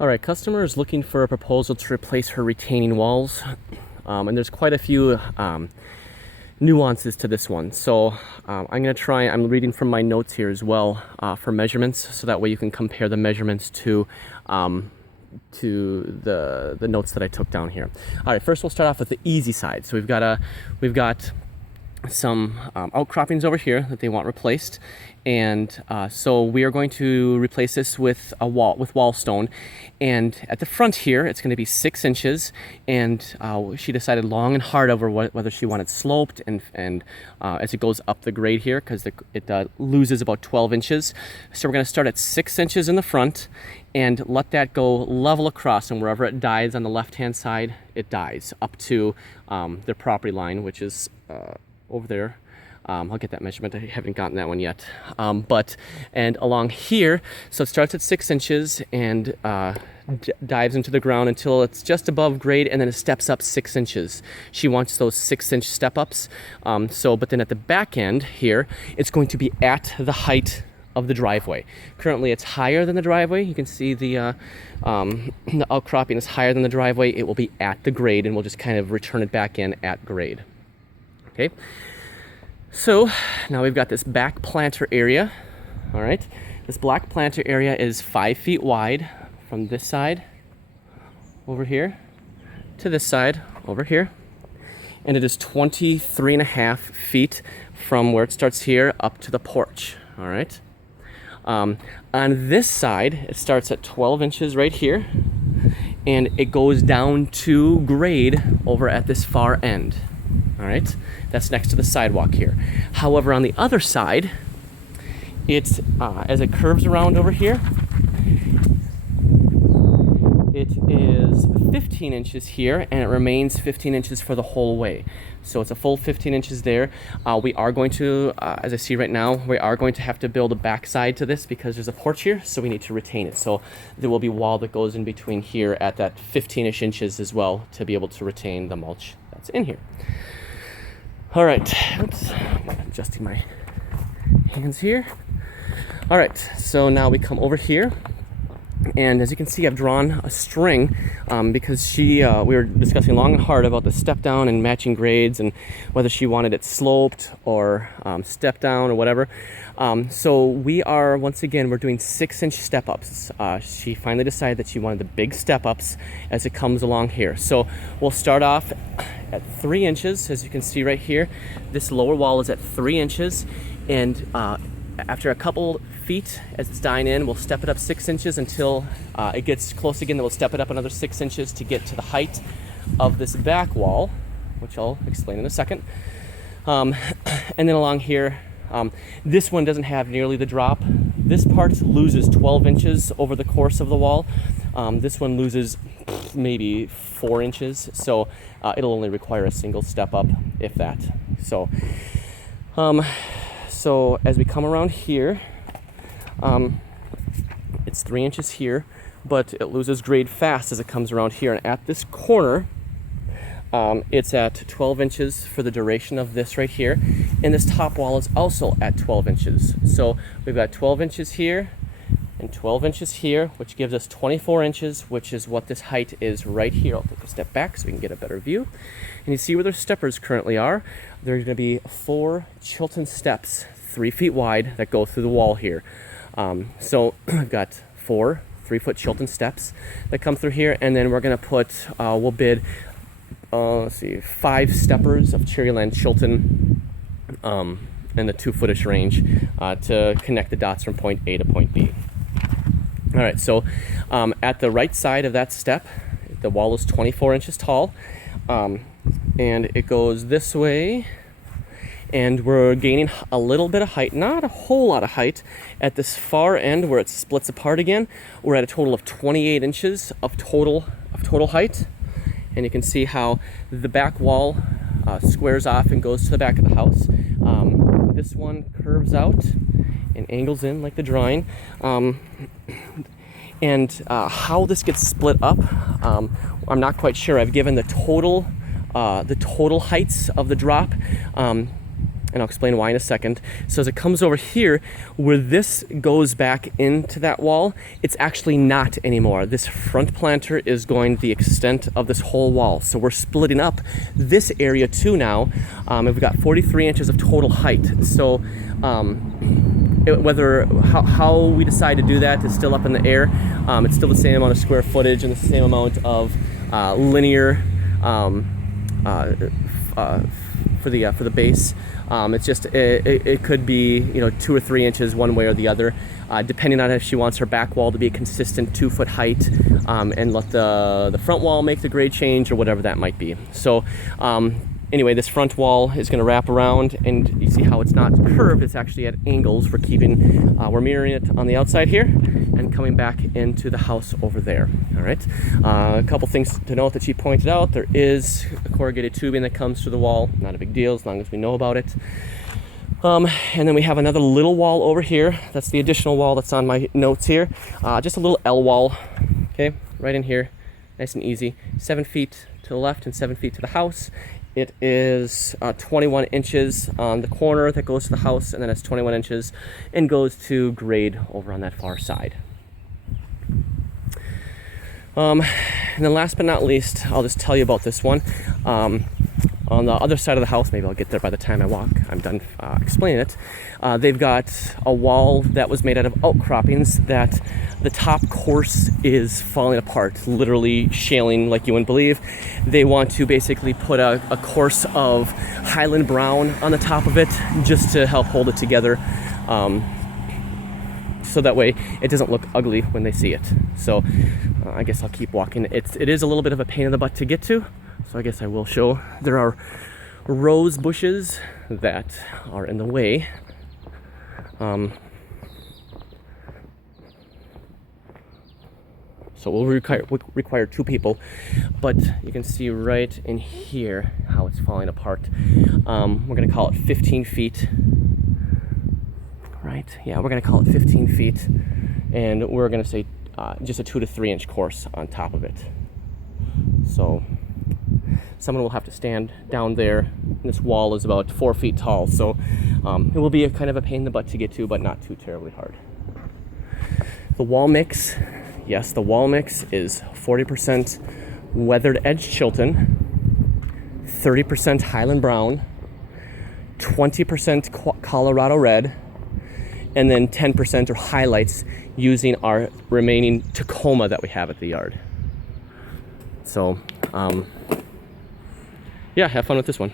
All right, customer is looking for a proposal to replace her retaining walls, and there's quite a few nuances to this one. So I'm reading from my notes here as well for measurements, so that way you can compare the measurements to the notes that I took down here. All right, first we'll start off with the easy side. So we've got some outcroppings over here that they want replaced, and so we are going to replace this with wall stone. And at the front here, it's going to be 6 inches, and she decided long and hard over whether she wanted sloped and as it goes up the grade here, because it loses about 12 inches. So we're going to start at 6 inches in the front and let that go level across, and wherever it dies on the left hand side, it dies up to the property line, which is over there. I'll get that measurement. I haven't gotten that one yet. And along here, so it starts at 6 inches and dives into the ground until it's just above grade, and then it steps up 6 inches. She wants those 6-inch step ups. But then at the back end here, it's going to be at the height of the driveway. Currently it's higher than the driveway. You can see the outcropping is higher than the driveway. It will be at the grade, and we'll just kind of return it back in at grade. Okay. So now we've got this back planter area. All right, this black planter area is 5 feet wide from this side over here to this side over here, and it is 23.5 feet from where it starts here up to the porch. All right, on this side it starts at 12 inches right here, and it goes down to grade over at this far end. All right, that's next to the sidewalk here. However, on the other side, it's as it curves around over here, it is 15 inches here, and it remains 15 inches for the whole way. So it's a full 15 inches there. We are going to, as I see right now, we are going to have to build a backside to this because there's a porch here, so we need to retain it. So there will be wall that goes in between here at that 15-ish inches as well to be able to retain the mulch that's in here. All right, oops, adjusting my hands here. All right, so now we come over here, and as you can see, I've drawn a string because we were discussing long and hard about the step down and matching grades and whether she wanted it sloped or step down or whatever. So once again, we're doing 6-inch step ups. She finally decided that she wanted the big step ups as it comes along here. So we'll start off at 3 inches. As you can see right here, this lower wall is at 3 inches, and after a couple feet as it's dying in, we'll step it up 6 inches until it gets close again. Then we'll step it up another 6 inches to get to the height of this back wall, which I'll explain in a second. And then along here, this one doesn't have nearly the drop. This part loses 12 inches over the course of the wall. This one loses maybe 4 inches, so it'll only require a single step up, if that. So as we come around here, it's 3 inches here, but it loses grade fast as it comes around here. And at this corner, it's at 12 inches for the duration of this right here. And this top wall is also at 12 inches. So we've got 12 inches here and 12 inches here, which gives us 24 inches, which is what this height is right here. I'll take a step back so we can get a better view. And you see where their steppers currently are. There's going to be 4 Chilton steps, 3 feet wide, that go through the wall here. So I've got 4 3-foot Chilton steps that come through here, and then we're going to put, we'll bid, 5 steppers of Cherryland Chilton in the 2-footish range to connect the dots from point A to point B. All right, so at the right side of that step, the wall is 24 inches tall, and it goes this way, and we're gaining a little bit of height, not a whole lot of height. At this far end where it splits apart again, we're at a total of 28 inches of total height, and you can see how the back wall squares off and goes to the back of the house. This one curves out and angles in like the drawing. And how this gets split up, I'm not quite sure. I've given the total heights of the drop. and I'll explain why in a second. So as it comes over here, where this goes back into that wall, it's actually not anymore. This front planter is going the extent of this whole wall. So we're splitting up this area too now. And we've got 43 inches of total height. So how we decide to do that is still up in the air. It's still the same amount of square footage and the same amount of linear for the base. It's just it could be 2 or 3 inches one way or the other, depending on if she wants her back wall to be a consistent 2 foot height, and let the front wall make the grade change or whatever that might be. So anyway, this front wall is going to wrap around, and you see how it's not curved, it's actually at angles. We're mirroring it on the outside here and coming back into the house over there. All right, a couple things to note that she pointed out. There is a corrugated tubing that comes through the wall. Not a big deal as long as we know about it. And then we have another little wall over here. That's the additional wall that's on my notes here. Just a little L wall, okay, right in here, nice and easy. 7 feet to the left and 7 feet to the house. It is 21 inches on the corner that goes to the house, and then it's 21 inches and goes to grade over on that far side. And then last but not least, I'll just tell you about this one. On the other side of the house, maybe I'll get there by the time I'm done explaining it. They've got a wall that was made out of outcroppings that the top course is falling apart, literally shaling like you wouldn't believe. They want to basically put a course of Highland brown on the top of it just to help hold it together. So that way it doesn't look ugly when they see it. So I guess I'll keep walking. It is a little bit of a pain in the butt to get to. So I guess I will show. There are rose bushes that are in the way. So we'll require 2 people, but you can see right in here how it's falling apart. We're gonna call it 15 feet. Right, yeah, we're gonna call it 15 feet, and we're gonna say just a 2 to 3 inch course on top of it. So someone will have to stand down there. This wall is about 4 feet tall, so it will be a kind of a pain in the butt to get to, but not too terribly hard. The wall mix, yes, the wall mix is 40% weathered edge Chilton, 30% Highland brown, 20% Colorado red, and then 10% are highlights using our remaining Tacoma that we have at the yard. So yeah, have fun with this one.